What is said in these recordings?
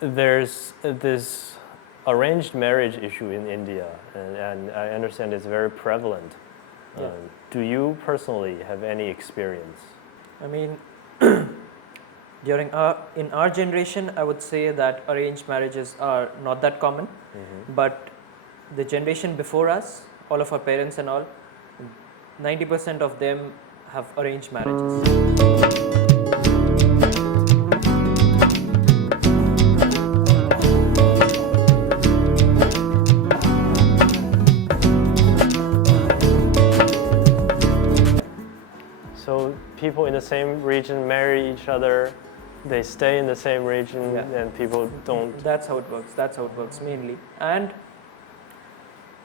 there's this arranged marriage issue in India, and I understand it's very prevalent. Yeah. Do you personally have any experience? I mean, in our generation, I would say that arranged marriages are not that common. But the generation before us, all of our parents and all, 90% of them have arranged marriages. So people in the same region marry each other, they stay in the same region, Yeah. and people don't. That's how it works. That's how it works mainly. And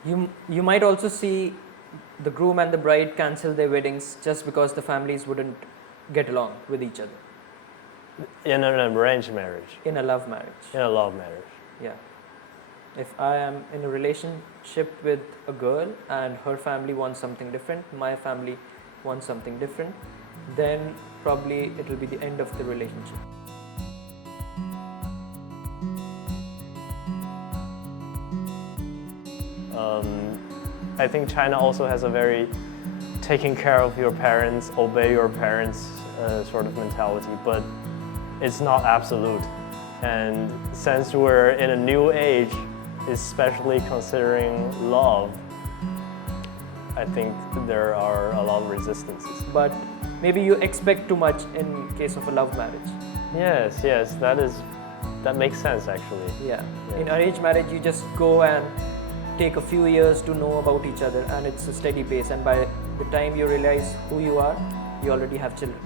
you might also see the groom and the bride cancel their weddings just because the families wouldn't get along with each other In an arranged marriage, in a love marriage. in a love marriage. Yeah. If I am in a relationship with a girl and her family wants something different, my family wants something different, then probably it will be the end of the relationship. I think China also has a very taking care of your parents, obey your parents sort of mentality, but it's not absolute. And since we're in a new age, especially considering love, I think there are a lot of resistances. But maybe you expect too much in case of a love marriage. Yes, that makes sense actually. Yeah. Yeah. In arranged marriage, you just go and take a few years to know about each other, and it's a steady pace. And by the time you realize who you are, you already have children.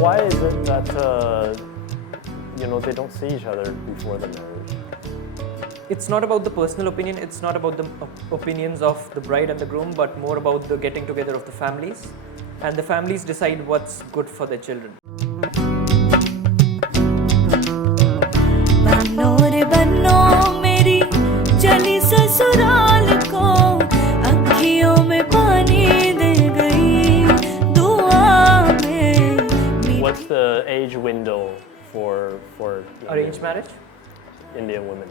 Why is it that they don't see each other before the marriage? It's not about the personal opinion, it's not about the opinions of the bride and the groom, but more about the getting together of the families. And the families decide what's good for their children. बनो रे बनो मेरी चली ससुराल को अखियों में पानी दे गई दुआ में. What's the age window for Arranged marriage? Indian women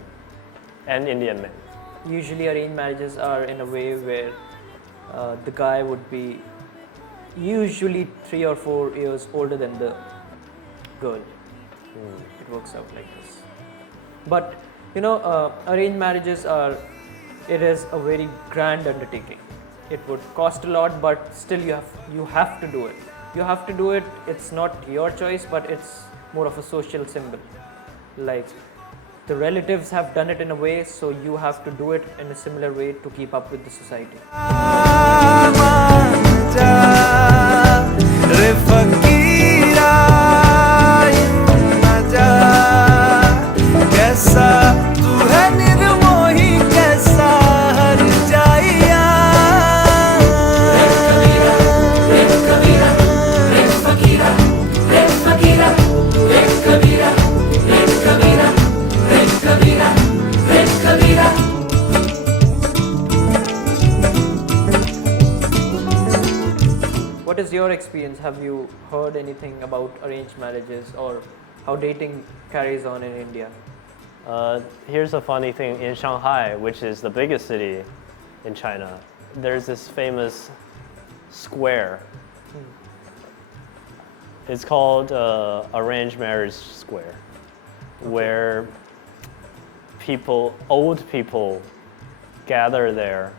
and Indian men? Usually arranged marriages are in a way where the guy would be usually 3 or 4 years older than the girl. It works out like this. But arranged marriages it is a very grand undertaking. It would cost a lot, but still you have to do it. You have to do it. It's not your choice, but it's more of a social symbol. Like the relatives have done it in a way, so you have to do it in a similar way to keep up with the society. What is your experience? Have you heard anything about arranged marriages or how dating carries on in India? Here's a funny thing. In Shanghai, which is the biggest city in China, there's this famous square. It's called Arranged Marriage Square, where old people gather there,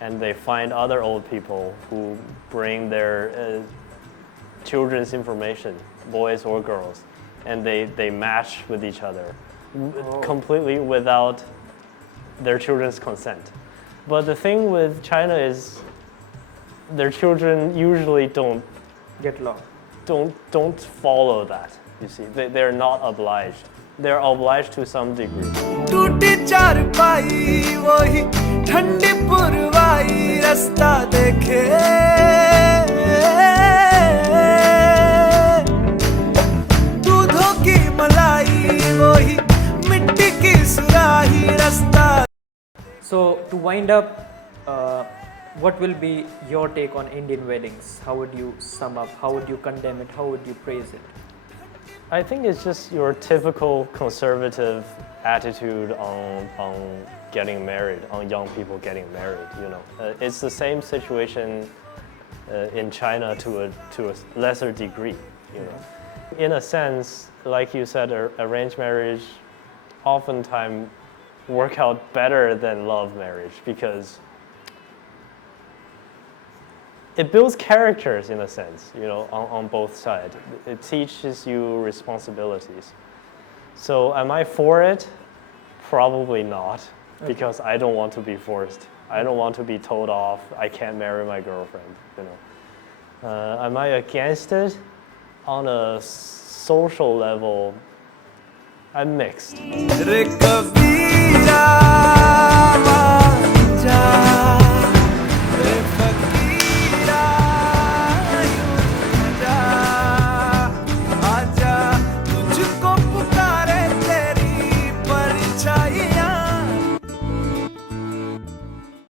and they find other old people who bring their children's information, boys or girls, and they match with each other completely without their children's consent. But the thing with China is their children usually don't Get along. don't follow that. You see, they're not obliged. They're obliged to some degree. टूटी चारपाई वही ठंडी पुरवाई रास्ता देखे दूधों की मलाई वही मिट्टी की सुराही रास्ता So to wind up, what will be your take on Indian weddings? How would you sum up? How would you condemn it? How would you praise it? I think it's just your typical conservative attitude on getting married, on young people getting married. You know, it's the same situation in China to a lesser degree. You know, in a sense, like you said, arranged marriage oftentimes work out better than love marriage because it builds characters in a sense, you know, on both sides. It teaches you responsibilities. So am I for it? Probably not, because I don't want to be forced. I don't want to be told off, I can't marry my girlfriend, you know. Am I against it? On a social level, I'm mixed. रे कबीरा